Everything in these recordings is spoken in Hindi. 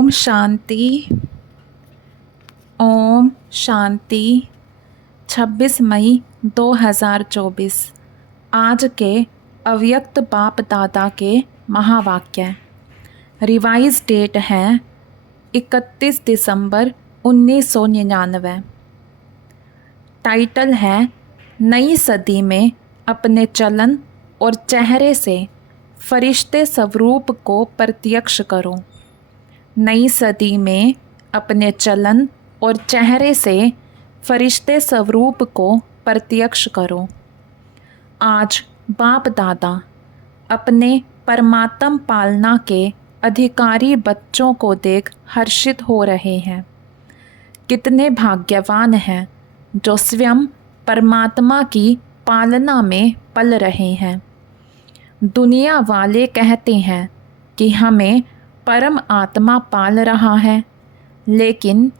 ओम शांति। ओम शांति। 26 मई 2024 आज के अव्यक्त बाप दादा के महावाक्य। रिवाइज डेट है 31 दिसंबर 1999। टाइटल है नई सदी में अपने चलन और चेहरे से फरिश्ते स्वरूप को प्रत्यक्ष करो। नई सदी में अपने चलन और चेहरे से फरिश्ते स्वरूप को प्रत्यक्ष करो। आज बाप दादा अपने परमात्म पालना के अधिकारी बच्चों को देख हर्षित हो रहे हैं। कितने भाग्यवान हैं जो स्वयं परमात्मा की पालना में पल रहे हैं। दुनिया वाले कहते हैं कि हमें परम आत्मा पाल रहा है, लेकिन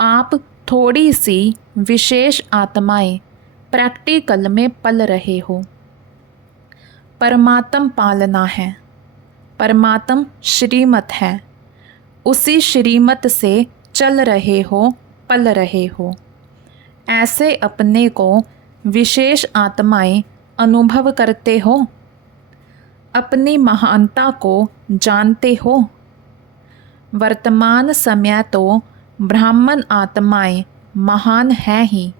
आप थोड़ी सी विशेष आत्माएं प्रैक्टिकल में पल रहे हो। परमात्म पालना है, परमात्म श्रीमत है, उसी श्रीमत से चल रहे हो, पल रहे हो। ऐसे अपने को विशेष आत्माएं अनुभव करते हो, अपनी महानता को जानते हो। वर्तमान समय तो ब्राह्मण आत्माएं महान हैं ही,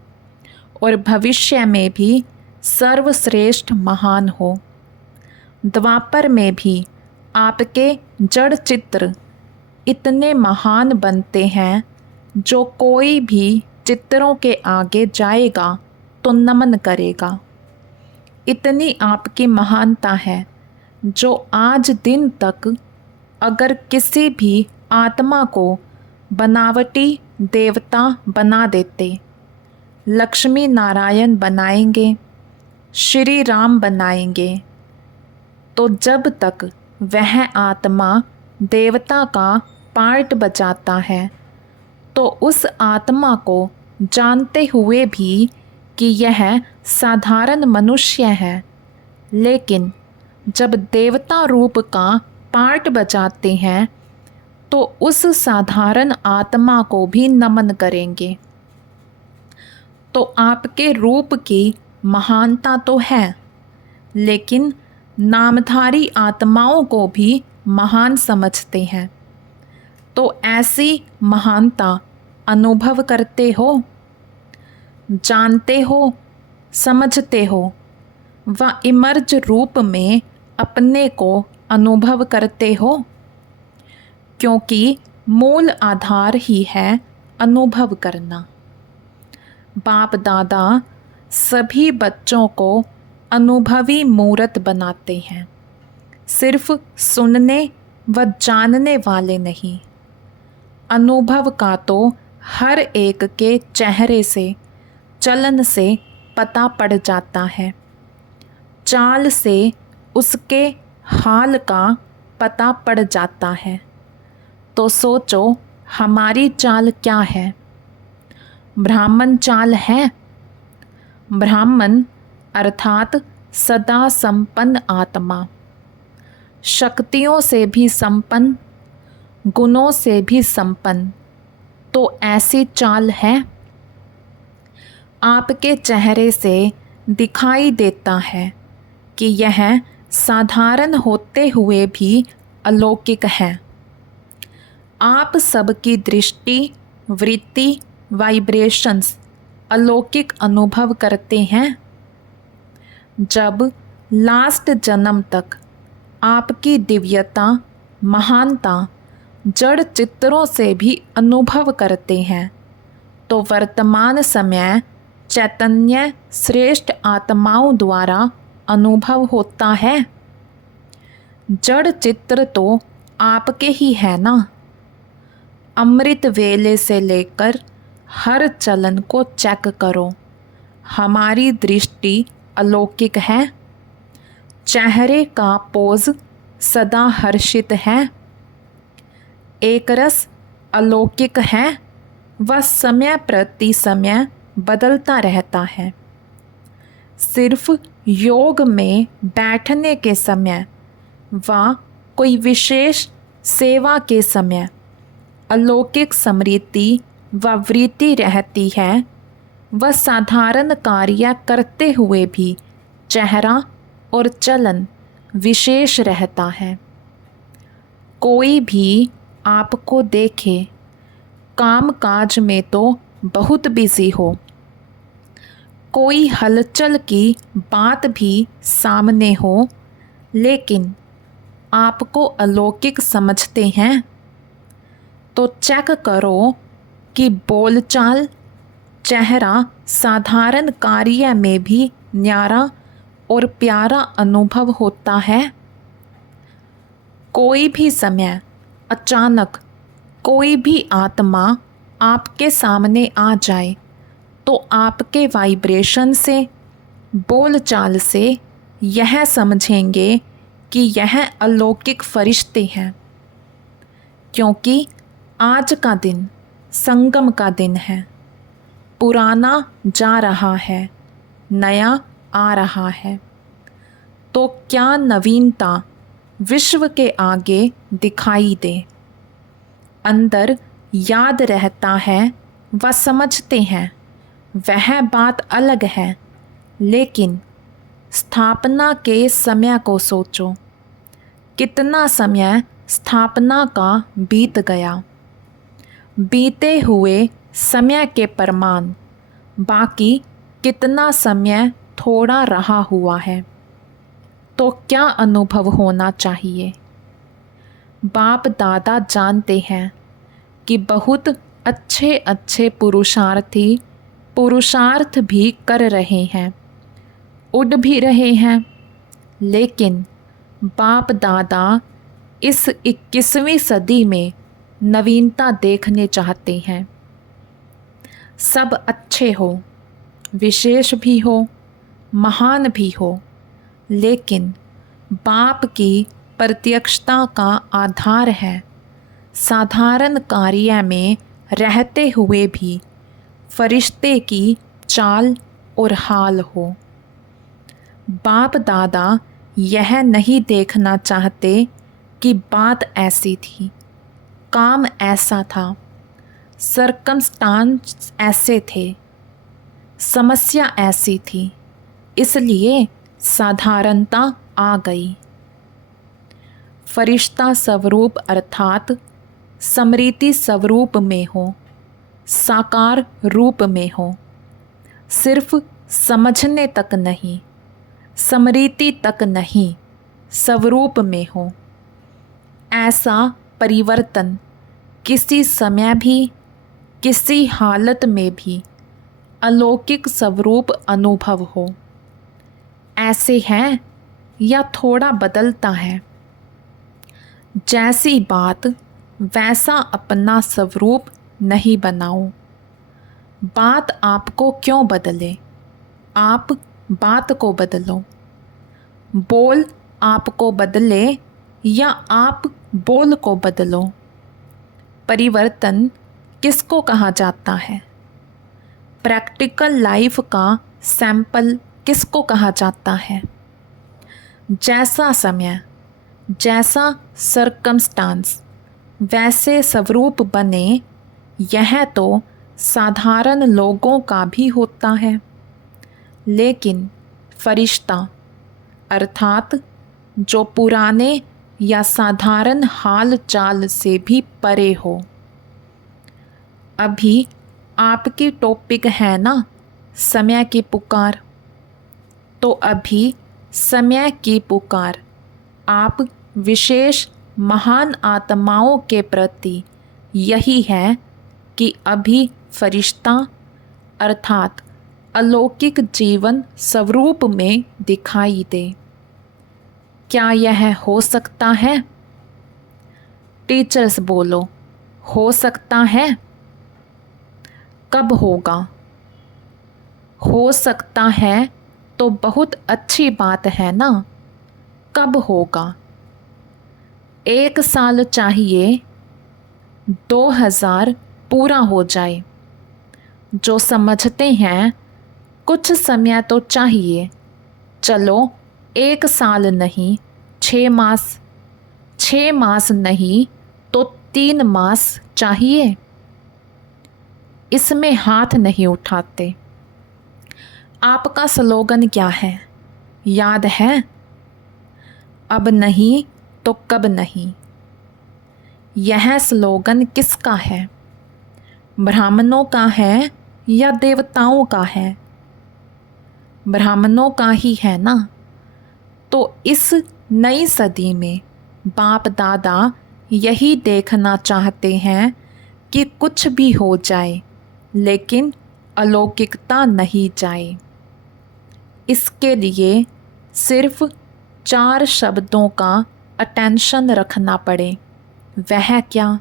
और भविष्य में भी सर्वश्रेष्ठ महान हो। द्वापर में भी आपके जड़ चित्र इतने महान बनते हैं जो कोई भी चित्रों के आगे जाएगा तो नमन करेगा। इतनी आपकी महानता है जो आज दिन तक अगर किसी भी आत्मा को बनावटी देवता बना देते, लक्ष्मी नारायण बनाएंगे, श्री राम बनाएंगे, तो जब तक वह आत्मा देवता का पार्ट बजाता है तो उस आत्मा को जानते हुए भी कि यह साधारण मनुष्य है, लेकिन जब देवता रूप का पार्ट बजाते हैं तो उस साधारण आत्मा को भी नमन करेंगे। तो आपके रूप की महानता तो है, लेकिन नामधारी आत्माओं को भी महान समझते हैं। तो ऐसी महानता अनुभव करते हो, जानते हो, समझते हो, व इमर्ज रूप में अपने को अनुभव करते हो, क्योंकि मूल आधार ही है अनुभव करना। बाप दादा सभी बच्चों को अनुभवी मूर्त बनाते हैं, सिर्फ सुनने व जानने वाले नहीं। अनुभव का तो हर एक के चेहरे से, चलन से पता पड़ जाता है। चाल से उसके हाल का पता पड़ जाता है। तो सोचो हमारी चाल क्या है? ब्राह्मण चाल है। ब्राह्मण अर्थात सदा संपन्न आत्मा, शक्तियों से भी संपन्न, गुणों से भी संपन्न। तो ऐसी चाल है। आपके चेहरे से दिखाई देता है कि यह साधारण होते हुए भी अलौकिक है। आप सबकी दृष्टि, वृत्ति, वाइब्रेशंस अलौकिक अनुभव करते हैं। जब लास्ट जन्म तक आपकी दिव्यता, महानता जड़ चित्रों से भी अनुभव करते हैं, तो वर्तमान समय चैतन्य श्रेष्ठ आत्माओं द्वारा अनुभव होता है। जड़ चित्र तो आपके ही है ना। अमृत वेले से लेकर हर चलन को चेक करो, हमारी दृष्टि अलौकिक है। चेहरे का पोज सदा हर्षित है। एक रस अलौकिक है, वह समय प्रति समय बदलता रहता है। सिर्फ योग में बैठने के समय व कोई विशेष सेवा के समय अलौकिक स्मृति व वृत्ति रहती है, वह साधारण कार्य करते हुए भी चेहरा और चलन विशेष रहता है। कोई भी आपको देखे काम काज में तो बहुत बिजी हो, कोई हलचल की बात भी सामने हो, लेकिन आपको अलौकिक समझते हैं, तो चेक करो कि बोलचाल, चेहरा साधारण कार्य में भी न्यारा और प्यारा अनुभव होता है। कोई भी समय अचानक कोई भी आत्मा आपके सामने आ जाए तो आपके वाइब्रेशन से, बोलचाल से यह समझेंगे कि यह अलौकिक फरिश्ते हैं, क्योंकि आज का दिन संगम का दिन है। पुराना जा रहा है, नया आ रहा है, तो क्या नवीनता विश्व के आगे दिखाई दे। अंदर याद रहता है व समझते हैं, वह बात अलग है, लेकिन स्थापना के समय को सोचो, कितना समय स्थापना का बीत गया। बीते हुए समय के प्रमाण, बाकी कितना समय थोड़ा रहा हुआ है, तो क्या अनुभव होना चाहिए। बाप दादा जानते हैं कि बहुत अच्छे अच्छे पुरुषार्थी पुरुषार्थ भी कर रहे हैं, उड़ भी रहे हैं, लेकिन बाप दादा इस 21वीं सदी में नवीनता देखने चाहते हैं। सब अच्छे हो, विशेष भी हो, महान भी हो, लेकिन बाप की प्रत्यक्षता का आधार है साधारण कार्य में रहते हुए भी फरिश्ते की चाल और हाल हो। बाप दादा यह नहीं देखना चाहते कि बात ऐसी थी, काम ऐसा था, सर्कमस्टांस ऐसे थे, समस्या ऐसी थी, इसलिए साधारणता आ गई। फरिश्ता स्वरूप अर्थात स्मृति स्वरूप में हो, साकार रूप में हो, सिर्फ समझने तक नहीं, स्मृति तक नहीं, स्वरूप में हो। ऐसा परिवर्तन किसी समय भी, किसी हालत में भी अलौकिक स्वरूप अनुभव हो। ऐसे है या थोड़ा बदलता है। जैसी बात वैसा अपना स्वरूप नहीं बनाओ। बात आपको क्यों बदले, आप बात को बदलो। बोल आपको बदले या आप बोल को बदलो। परिवर्तन किसको कहा जाता है? प्रैक्टिकल लाइफ का सैंपल किसको कहा जाता है? जैसा समय, जैसा सर्कमस्टांस, वैसे स्वरूप बने, यह तो साधारण लोगों का भी होता है। लेकिन फरिश्ता अर्थात जो पुराने या साधारण हाल चाल से भी परे हो। अभी आपकी टॉपिक है ना समय की पुकार, तो अभी समय की पुकार आप विशेष महान आत्माओं के प्रति यही है कि अभी फरिश्ता अर्थात अलौकिक जीवन स्वरूप में दिखाई दे। क्या यह हो सकता है? टीचर्स बोलो, हो सकता है। कब होगा? हो सकता है तो बहुत अच्छी बात है ना। कब होगा? 1 साल चाहिए, 2000 पूरा हो जाए। जो समझते हैं कुछ समय तो चाहिए, चलो 1 साल नहीं 6 मास, 6 मास नहीं तो 3 मास चाहिए? इसमें हाथ नहीं उठाते। आपका स्लोगन क्या है, याद है? अब नहीं तो कब नहीं। यह स्लोगन किसका है? ब्राह्मणों का है या देवताओं का है? ब्राह्मणों का ही है ना। तो इस नई सदी में बाप दादा यही देखना चाहते हैं कि कुछ भी हो जाए लेकिन अलौकिकता नहीं जाए। इसके लिए सिर्फ 4 शब्दों का अटेंशन रखना पड़े। वह क्या?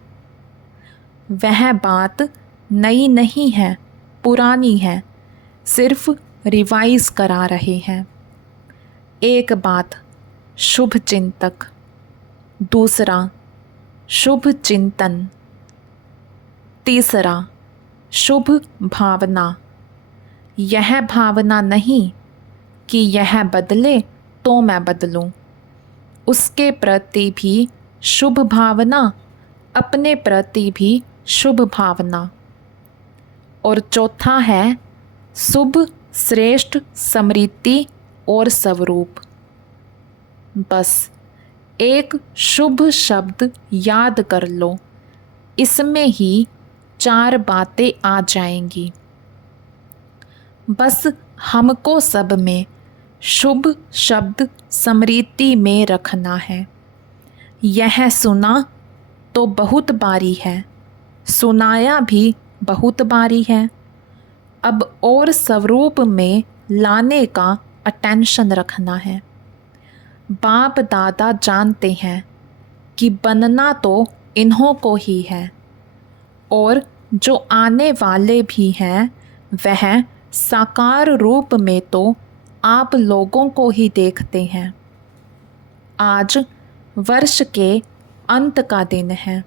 वह बात नई नहीं है, पुरानी है, सिर्फ रिवाइज करा रहे हैं। एक बात शुभ चिंतक, दूसरा शुभ चिंतन, तीसरा शुभ भावना। यह भावना नहीं कि यह बदले तो मैं बदलूं, उसके प्रति भी शुभ भावना, अपने प्रति भी शुभ भावना। और चौथा है शुभ श्रेष्ठ स्मृति और स्वरूप। बस एक शुभ शब्द याद कर लो, इसमें ही 4 बातें आ जाएंगी। बस हमको सब में शुभ शब्द स्मृति में रखना है। यह सुना तो बहुत बारी है, सुनाया भी बहुत बारी है। अब और स्वरूप में लाने का अटेंशन रखना है। बाप दादा जानते हैं कि बनना तो इन्हों को ही है और जो आने वाले भी हैं वह साकार रूप में तो आप लोगों को ही देखते हैं। आज वर्ष के अंत का दिन है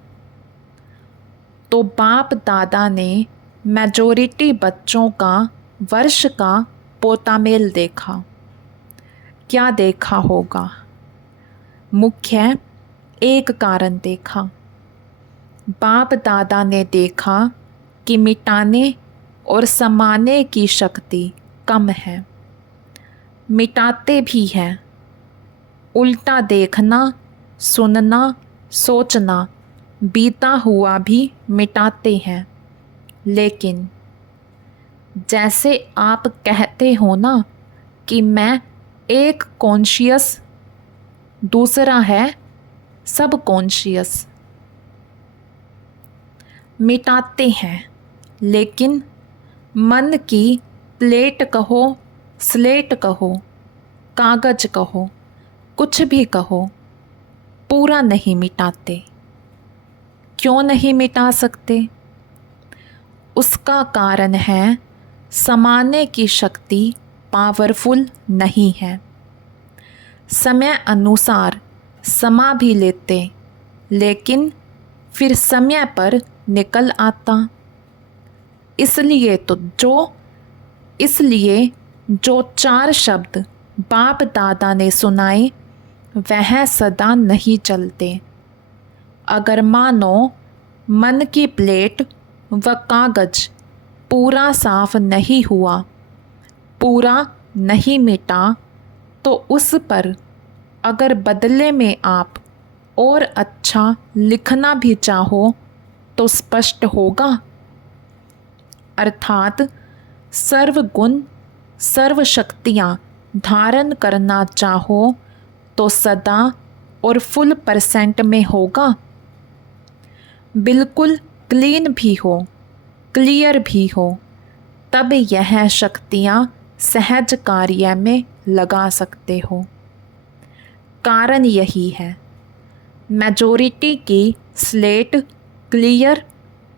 तो बाप दादा ने मेजॉरिटी बच्चों का वर्ष का पोतामेल देखा। क्या देखा होगा? मुख्य एक कारण देखा। बाप दादा ने देखा कि मिटाने और समाने की शक्ति कम है। मिटाते भी हैं, उल्टा देखना, सुनना, सोचना, बीता हुआ भी मिटाते हैं। लेकिन जैसे आप कहते हो ना कि मैं एक कॉन्शियस, दूसरा है सब कॉन्शियस। मिटाते हैं लेकिन मन की प्लेट कहो, स्लेट कहो, कागज कहो, कुछ भी कहो, पूरा नहीं मिटाते। क्यों नहीं मिटा सकते? उसका कारण है समाने की शक्ति पावरफुल नहीं है। समय अनुसार समा भी लेते लेकिन फिर समय पर निकल आता। इसलिए जो 4 शब्द बाप दादा ने सुनाए वह सदा नहीं चलते। अगर मानो मन की प्लेट व कागज पूरा साफ नहीं हुआ, पूरा नहीं मिटा, तो उस पर अगर बदले में आप और अच्छा लिखना भी चाहो तो स्पष्ट होगा। अर्थात सर्वगुण सर्व शक्तियाँ धारण करना चाहो तो सदा और फुल % में होगा। बिल्कुल क्लीन भी हो, क्लियर भी हो, तब यह शक्तियाँ सहज कार्य में लगा सकते हो। कारण यही है, मेजॉरिटी की स्लेट क्लियर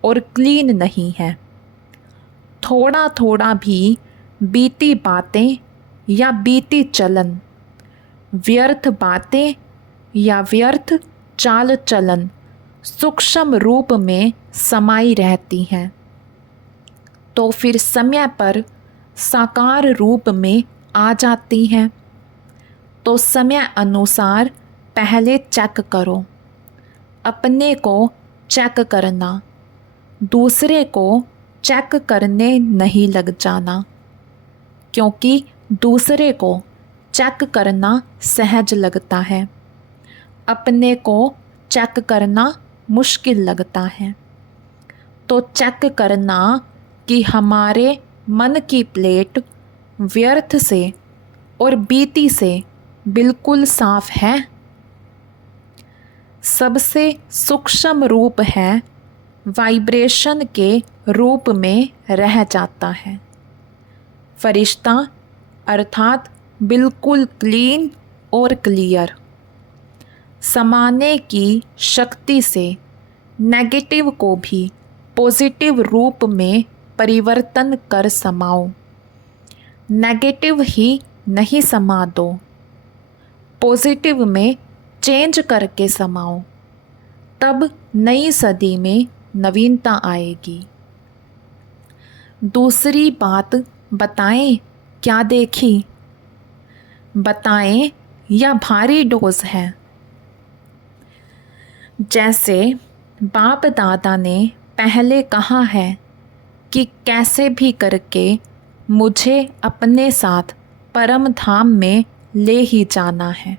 और क्लीन नहीं है। थोड़ा थोड़ा भी बीती बातें या बीती चलन, व्यर्थ बातें या व्यर्थ चाल चलन सूक्ष्म रूप में समाई रहती हैं, तो फिर समय पर साकार रूप में आ जाती हैं। तो समय अनुसार पहले चेक करो, अपने को चेक करना, दूसरे को चेक करने नहीं लग जाना, क्योंकि दूसरे को चेक करना सहज लगता है, अपने को चेक करना मुश्किल लगता है। तो चेक करना कि हमारे मन की प्लेट व्यर्थ से और बीती से बिल्कुल साफ है। सबसे सूक्ष्म रूप है वाइब्रेशन के रूप में रह जाता है। फरिश्ता अर्थात बिल्कुल क्लीन और क्लियर। समाने की शक्ति से नेगेटिव को भी पॉजिटिव रूप में परिवर्तन कर समाओ। नेगेटिव ही नहीं समा दो, पॉजिटिव में चेंज करके समाओ, तब नई सदी में नवीनता आएगी। दूसरी बात बताएं क्या देखी? बताएं या भारी डोज है? जैसे बाप दादा ने पहले कहा है कि कैसे भी करके मुझे अपने साथ परम धाम में ले ही जाना है,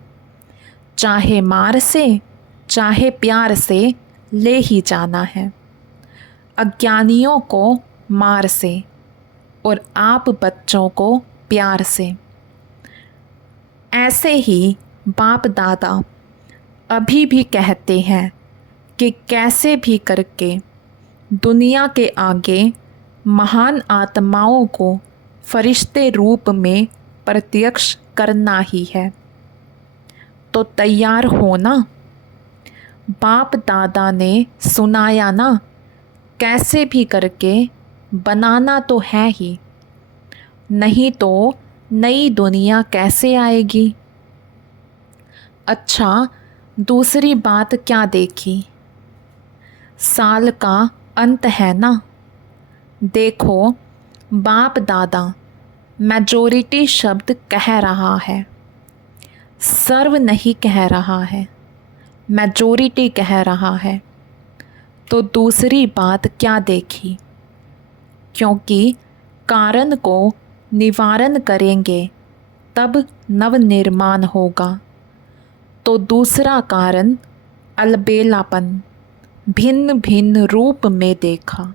चाहे मार से चाहे प्यार से ले ही जाना है। अज्ञानियों को मार से और आप बच्चों को प्यार से। ऐसे ही बाप दादा अभी भी कहते हैं कि कैसे भी करके दुनिया के आगे महान आत्माओं को फरिश्ते रूप में प्रत्यक्ष करना ही है। तो तैयार हो ना? बाप दादा ने सुनाया ना, कैसे भी करके बनाना तो है ही, नहीं तो नई दुनिया कैसे आएगी। अच्छा, दूसरी बात क्या देखी? साल का अंत है ना। देखो, बाप दादा मेजॉरिटी शब्द कह रहा है, सर्व नहीं कह रहा है, मेजॉरिटी कह रहा है। तो दूसरी बात क्या देखी? क्योंकि कारण को निवारण करेंगे तब नव निर्माण होगा। तो दूसरा कारण अलबेलापन भिन्न भिन्न रूप में देखा।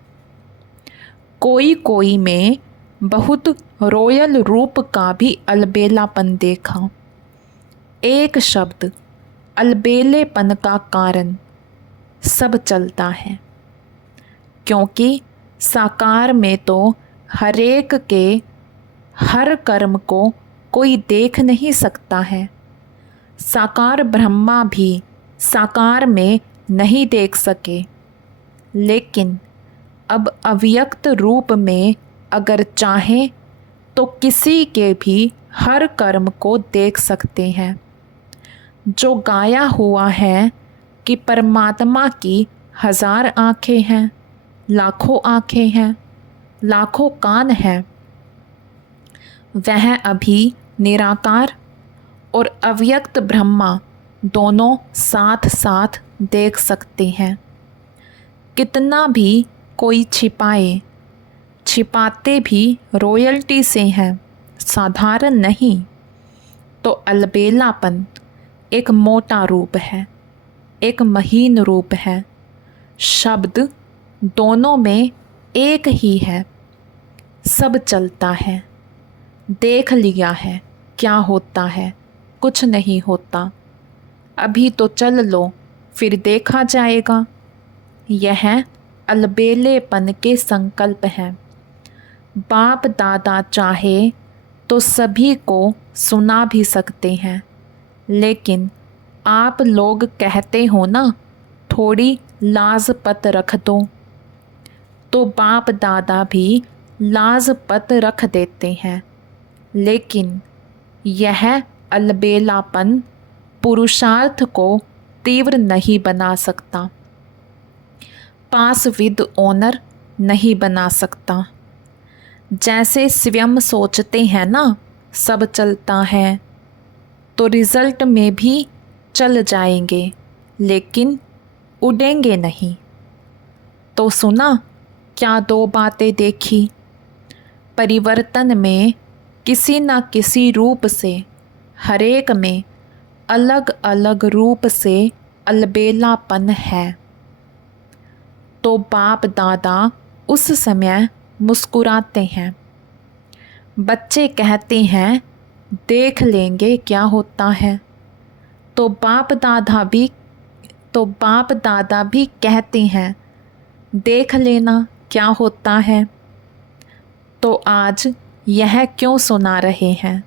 कोई कोई में बहुत रॉयल रूप का भी अलबेलापन देखा। एक शब्द अलबेलेपन का कारण सब चलता है, क्योंकि साकार में तो हरेक के हर कर्म को कोई देख नहीं सकता है। साकार ब्रह्मा भी साकार में नहीं देख सके, लेकिन अब अव्यक्त रूप में अगर चाहें तो किसी के भी हर कर्म को देख सकते हैं। जो गाया हुआ है कि परमात्मा की 1000 आँखें हैं, लाखों आँखें हैं, लाखों कान हैं, वह अभी निराकार और अव्यक्त ब्रह्मा दोनों साथ साथ देख सकते हैं। कितना भी कोई छिपाए, छिपाते भी रॉयल्टी से हैं, साधारण नहीं। तो अलबेलापन एक मोटा रूप है, एक महीन रूप है। शब्द दोनों में एक ही है। सब चलता है, देख लिया है क्या होता है, कुछ नहीं होता। अभी तो चल लो, फिर देखा जाएगा। यह अलबेलेपन के संकल्प हैं। बाप दादा चाहे तो सभी को सुना भी सकते हैं, लेकिन आप लोग कहते हो ना, थोड़ी लाज पत रख दो। तो बाप दादा भी लाज पत रख देते हैं, लेकिन यह अलबेलापन पुरुषार्थ को तीव्र नहीं बना सकता, पास विद ऑनर नहीं बना सकता। जैसे स्वयं सोचते हैं ना सब चलता है, तो रिज़ल्ट में भी चल जाएंगे, लेकिन उड़ेंगे नहीं। तो सुना क्या दो बातें देखी। परिवर्तन में किसी न किसी रूप से, हरेक में अलग अलग रूप से अलबेलापन है। तो बाप दादा उस समय मुस्कुराते हैं। बच्चे कहते हैं देख लेंगे क्या होता है। तो बाप दादा भी कहते हैं देख लेना क्या होता है। तो आज यह क्यों सुना रहे हैं?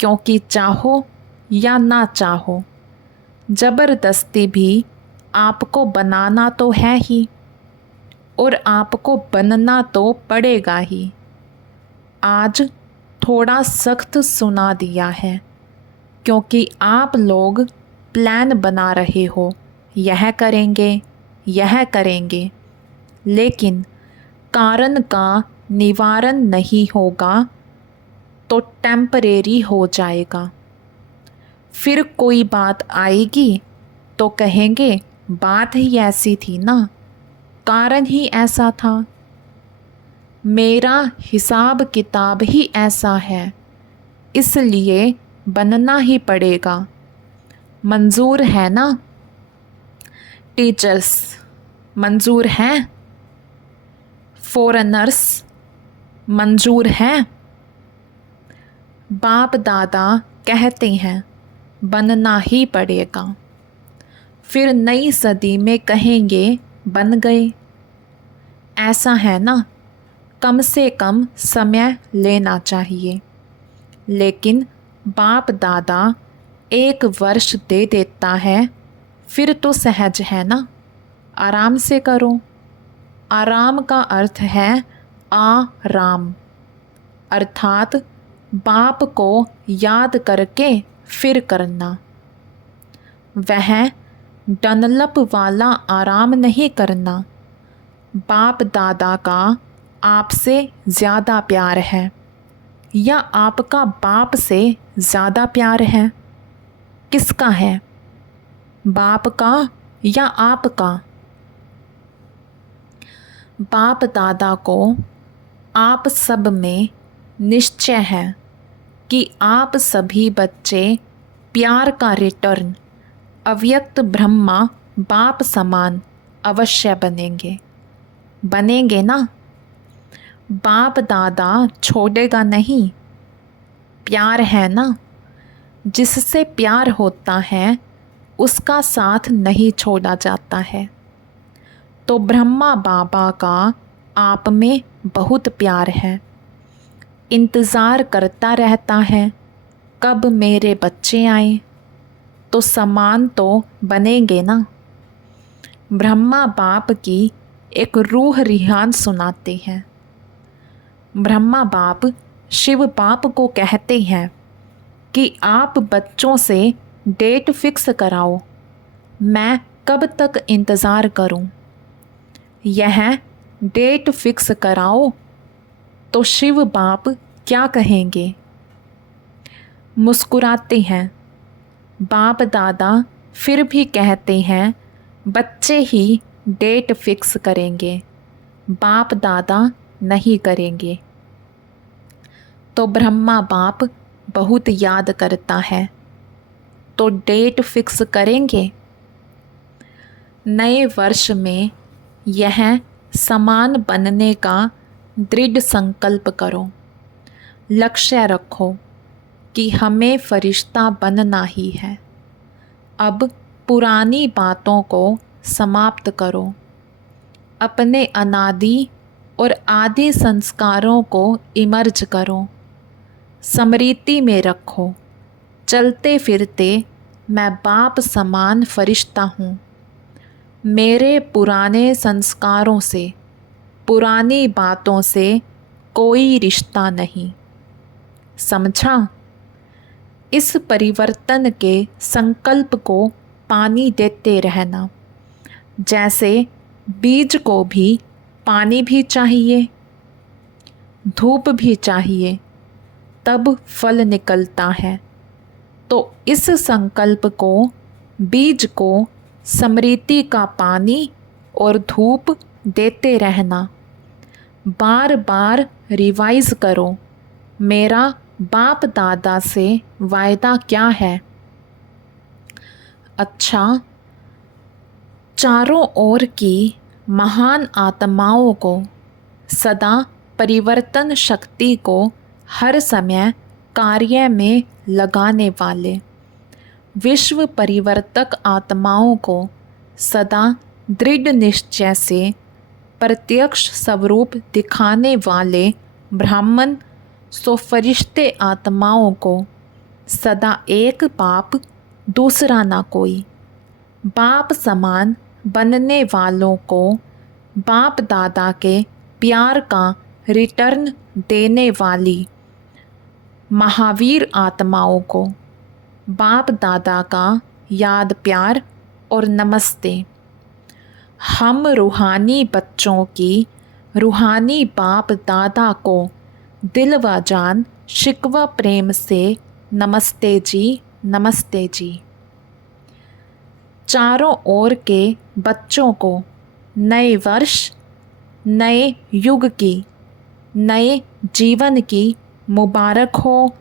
क्योंकि चाहो या ना चाहो, ज़बरदस्ती भी आपको बनाना तो है ही, और आपको बनना तो पड़ेगा ही। आज थोड़ा सख्त सुना दिया है, क्योंकि आप लोग प्लान बना रहे हो, यह करेंगे यह करेंगे, लेकिन कारण का निवारण नहीं होगा तो टेम्परेरी हो जाएगा। फिर कोई बात आएगी तो कहेंगे बात ही ऐसी थी ना, कारण ही ऐसा था, मेरा हिसाब किताब ही ऐसा है, इसलिए बनना ही पड़ेगा। मंजूर है ना टीचर्स? मंजूर हैं? फॉरेनर्स मंजूर हैं? बाप दादा कहते हैं बनना ही पड़ेगा। फिर नई सदी में कहेंगे बन गए। ऐसा है ना, कम से कम समय लेना चाहिए। लेकिन बाप दादा 1 वर्ष दे देता है, फिर तो सहज है ना, आराम से करो। आराम का अर्थ है आराम, अर्थात बाप को याद करके फिर करना। वह डनलप वाला आराम नहीं करना। बाप दादा का आपसे ज़्यादा प्यार है, या आपका बाप से ज़्यादा प्यार है? किसका है, बाप का या आपका? बाप दादा को आप सब में निश्चय है कि आप सभी बच्चे प्यार का रिटर्न अव्यक्त ब्रह्मा बाप समान अवश्य बनेंगे। बनेंगे ना? बाप दादा छोड़ेगा नहीं। प्यार है ना, जिससे प्यार होता है उसका साथ नहीं छोड़ा जाता है। तो ब्रह्मा बाबा का आप में बहुत प्यार है, इंतज़ार करता रहता है कब मेरे बच्चे आए, तो समान तो बनेंगे ना। ब्रह्मा बाप की एक रूह रिहान सुनाते हैं। ब्रह्मा बाप शिव बाप को कहते हैं कि आप बच्चों से डेट फिक्स कराओ, मैं कब तक इंतज़ार करूं? यह डेट फिक्स कराओ तो शिव बाप क्या कहेंगे? मुस्कुराते हैं। बाप दादा फिर भी कहते हैं बच्चे ही डेट फिक्स करेंगे, बाप दादा नहीं करेंगे। तो ब्रह्मा बाप बहुत याद करता है, तो डेट फिक्स करेंगे। नए वर्ष में यह समान बनने का दृढ़ संकल्प करो। लक्ष्य रखो कि हमें फरिश्ता बनना ही है। अब पुरानी बातों को समाप्त करो। अपने अनादि और आदि संस्कारों को इमर्ज करो, स्मृति में रखो। चलते फिरते मैं बाप समान फरिश्ता हूँ। मेरे पुराने संस्कारों से, पुरानी बातों से कोई रिश्ता नहीं। समझा? इस परिवर्तन के संकल्प को पानी देते रहना। जैसे बीज को भी पानी भी चाहिए, धूप भी चाहिए, तब फल निकलता है। तो इस संकल्प को, बीज को स्मृति का पानी और धूप देते रहना। बार बार रिवाइज करो, मेरा बाप दादा से वायदा क्या है। अच्छा, चारों ओर की महान आत्माओं को, सदा परिवर्तन शक्ति को हर समय कार्य में लगाने वाले, विश्व परिवर्तक आत्माओं को सदा दृढ़ निश्चय से प्रत्यक्ष स्वरूप दिखाने वाले ब्राह्मण सो फरिश्ते आत्माओं को सदा एक बाप दूसरा ना कोई, बाप समान बनने वालों को बाप दादा के प्यार का रिटर्न देने वाली महावीर आत्माओं को बाप दादा का याद प्यार और नमस्ते। हम रूहानी बच्चों की रूहानी बाप दादा को दिल व जान शिकवा प्रेम से नमस्ते जी, नमस्ते जी। चारों ओर के बच्चों को नए वर्ष, नए युग की, नए जीवन की मुबारक हो,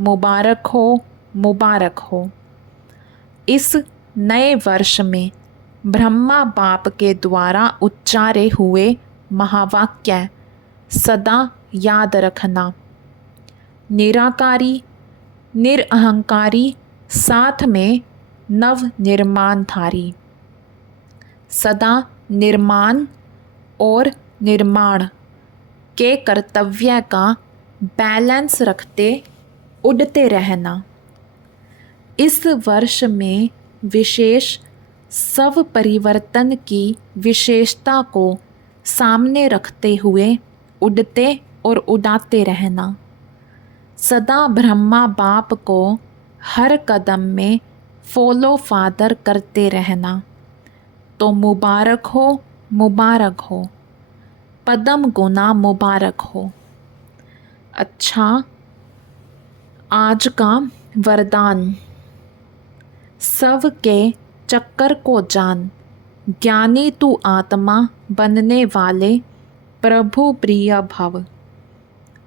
मुबारक हो, मुबारक हो। इस नए वर्ष में ब्रह्मा बाप के द्वारा उच्चारे हुए महावाक्य सदा याद रखना। निराकारी, निरअहंकारी, साथ में नव निर्माणधारी, सदा निर्माण और निर्माण के कर्तव्य का बैलेंस रखते उड़ते रहना। इस वर्ष में विशेष सब परिवर्तन की विशेषता को सामने रखते हुए उड़ते और उड़ाते रहना। सदा ब्रह्मा बाप को हर कदम में फॉलो फादर करते रहना। तो मुबारक हो, मुबारक हो, पदम गुना मुबारक हो। अच्छा, आज का वरदान। सब के चक्कर को जान, ज्ञानी तू आत्मा बनने वाले प्रभु प्रिय भव।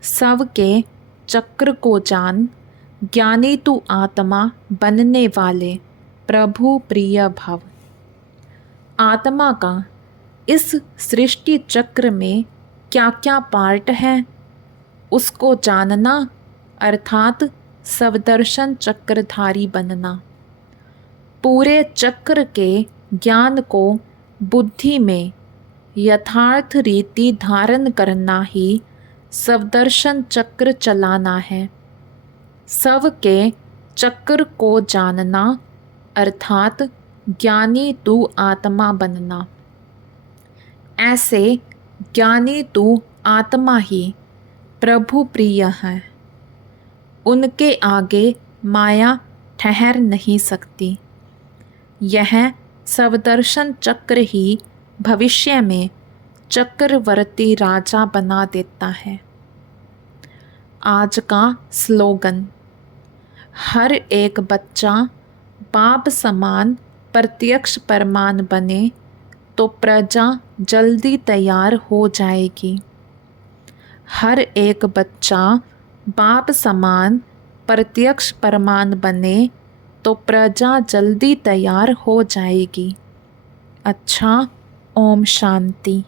सब के चक्र को जान, ज्ञानी तू आत्मा बनने वाले प्रभु प्रिय भव। आत्मा का इस सृष्टि चक्र में क्या क्या पार्ट है, उसको जानना अर्थात सवदर्शन चक्रधारी बनना। पूरे चक्र के ज्ञान को बुद्धि में यथार्थ रीति धारण करना ही सवदर्शन चक्र चलाना है। सब के चक्र को जानना अर्थात ज्ञानी तू आत्मा बनना। ऐसे ज्ञानी तू आत्मा ही प्रभु प्रिय है। उनके आगे माया ठहर नहीं सकती। यह सवदर्शन चक्र ही भविष्य में चक्रवर्ती राजा बना देता है। आज का स्लोगन। हर एक बच्चा बाप समान प्रत्यक्ष प्रमाण बने तो प्रजा जल्दी तैयार हो जाएगी। हर एक बच्चा बाप समान प्रत्यक्ष प्रमाण बने तो प्रजा जल्दी तैयार हो जाएगी। अच्छा, ओम शांति।